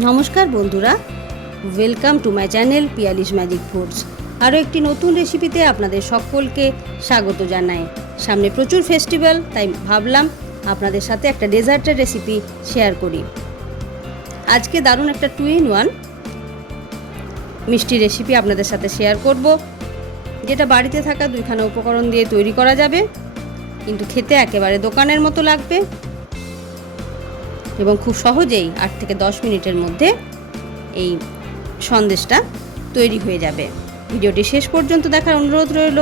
নমস্কার বন্ধুরা, welcome to my channel Piyali's magic foods. আরও একটি নতুন রেসিপিতে আপনাদের সকলকে স্বাগত জানাই। সামনে প্রচুর ফেস্টিভ্যাল, তাই ভাবলাম আপনাদের সাথে একটা ডেজার্টের রেসিপি শেয়ার করি। আজকে দারুণ একটা 2-in-1 মিষ্টি রেসিপি আপনাদের সাথে শেয়ার করব, যেটা বাড়িতে থাকা দুইখানা উপকরণ দিয়ে তৈরি করা যাবে, কিন্তু খেতে একেবারে দোকানের মতো লাগবে এবং খুব সহজেই 8 থেকে 10 মিনিটের মধ্যে এই সন্দেশটা তৈরি হয়ে যাবে। ভিডিওটি শেষ পর্যন্ত দেখার অনুরোধ রইল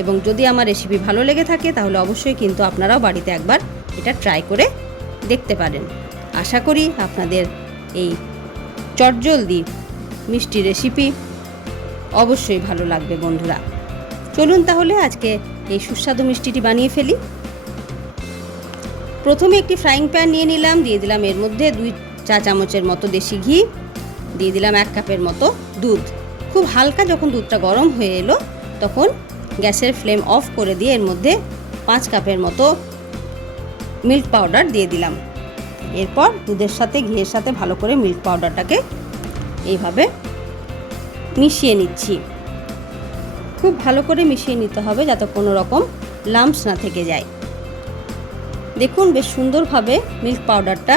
এবং যদি আমার রেসিপি ভালো লেগে থাকে তাহলে অবশ্যই কিন্তু আপনারাও বাড়িতে একবার এটা ট্রাই করে দেখতে পারেন। আশা করি আপনাদের এই চটজলদি মিষ্টি রেসিপি অবশ্যই ভালো লাগবে বন্ধুরা। চলুন তাহলে আজকে এই সুস্বাদু মিষ্টিটি বানিয়ে ফেলি। প্রথমে একটি ফ্রাইং প্যান নিয়ে নিলাম, দিয়ে দিলাম এর মধ্যে 2 চা চামচের মতো দেশি ঘি, দিয়ে দিলাম 1 কাপের মতো দুধ। খুব হালকা যখন দুধটা গরম হয়ে এলো তখন গ্যাসের ফ্লেম অফ করে দিয়ে এর মধ্যে 5 কাপের মতো মিল্ক পাউডার দিয়ে দিলাম। এরপর দুধের সাথে ঘিয়ের সাথে ভালো করে মিল্ক পাউডারটাকে এইভাবে মিশিয়ে নিচ্ছি। খুব ভালো করে মিশিয়ে নিতে হবে যাতে কোনো রকম লাম্পস না থেকে যায়। দেখুন বেশ সুন্দরভাবে মিল্ক পাউডারটা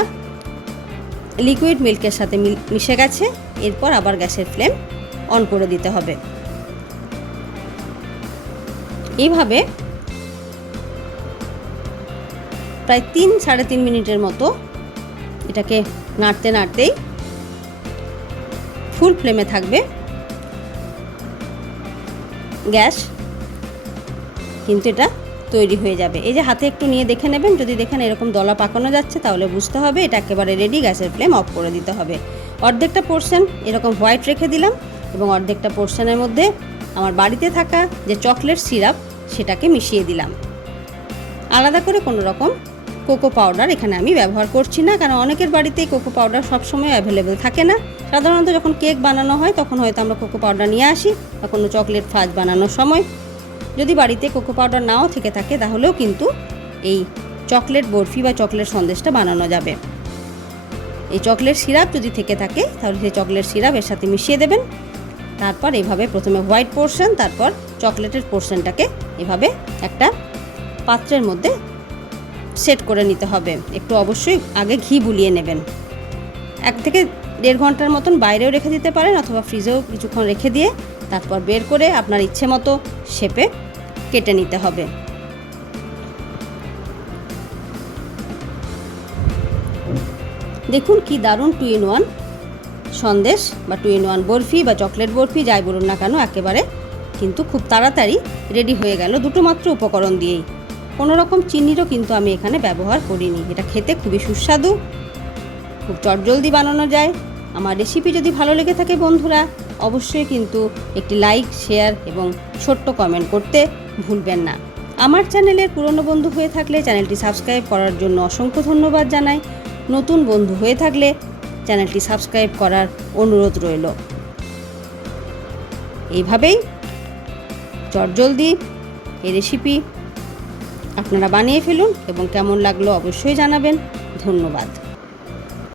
লিকুইড মিল্কের সাথে মিশে গেছে। এরপর আবার গ্যাসের ফ্লেম অন করে দিতে হবে। এইভাবে প্রায় 3-3.5 মিনিটের মতো এটাকে নাড়তে নাড়তেই ফুল ফ্লেমে থাকবে গ্যাস, কিন্তু এটা তৈরি হয়ে যাবে। এই যে হাতে একটু নিয়ে দেখে নেবেন, যদি দেখেন এরকম দলা পাকানো যাচ্ছে তাহলে বুঝতে হবে এটা একেবারে রেডি। গ্যাসের ফ্লেম অফ করে দিতে হবে। অর্ধেকটা পোর্শন এরকম হোয়াইট রেখে দিলাম এবং অর্ধেকটা পোর্শনের মধ্যে আমার বাড়িতে থাকা যে চকলেট সিরাপ সেটাকে মিশিয়ে দিলাম। আলাদা করে কোনো রকম কোকো পাউডার এখানে আমি ব্যবহার করছি না, কারণ অনেকের বাড়িতেই কোকো পাউডার সবসময় অ্যাভেলেবেল থাকে না। সাধারণত যখন কেক বানানো হয় তখন হয়তো আমরা কোকো পাউডার নিয়ে আসি, বা কোনো চকলেট ফাজ বানানোর সময়। যদি বাড়িতে কোকো পাউডার নাও থেকে থাকে তাহলেও কিন্তু এই চকলেট বরফি বা চকলেট সন্দেশটা বানানো যাবে। এই চকলেট সিরাপ যদি থেকে থাকে তাহলে সেই চকলেট সিরাপ এর সাথে মিশিয়ে দেবেন। তারপর এইভাবে প্রথমে হোয়াইট পোর্শন, তারপর চকলেটের পোর্শনটাকে এভাবে একটা পাত্রের মধ্যে সেট করে নিতে হবে। একটু অবশ্যই আগে ঘি বুলিয়ে নেবেন। 1 থেকে 1.5 ঘন্টার মতন বাইরেও রেখে দিতে পারেন, অথবা ফ্রিজেও কিছুক্ষণ রেখে দিয়ে তারপর বের করে আপনার ইচ্ছে মতো শেপে কেটে নিতে হবে। দেখুন কি দারুণ 2-in-1 সন্দেশ বা 2-in-1 বরফি বা চকলেট বরফি যাই বলুন না কেন, একেবারে কিন্তু খুব তাড়াতাড়ি রেডি হয়ে গেল দুটো মাত্র উপকরণ দিয়েই। কোনো রকম চিনিরও কিন্তু আমি এখানে ব্যবহার করিনি। এটা খেতে খুবই সুস্বাদু, খুব চটজলদি বানানো যায়। আমার রেসিপি যদি ভালো লেগে থাকে বন্ধুরা অবশ্যই কিন্তু একটি লাইক, শেয়ার এবং ছোট্ট কমেন্ট করতে ভুলবেন না। আমার চ্যানেলের পুরনো বন্ধু হয়ে থাকলে চ্যানেলটি সাবস্ক্রাইব করার জন্য অসংখ্য ধন্যবাদ জানাই। নতুন বন্ধু হয়ে থাকলে চ্যানেলটি সাবস্ক্রাইব করার অনুরোধ রইল। এইভাবেই চটজলদি এই রেসিপি আপনারা বানিয়ে ফেলুন এবং কেমন লাগলো অবশ্যই জানাবেন। ধন্যবাদ।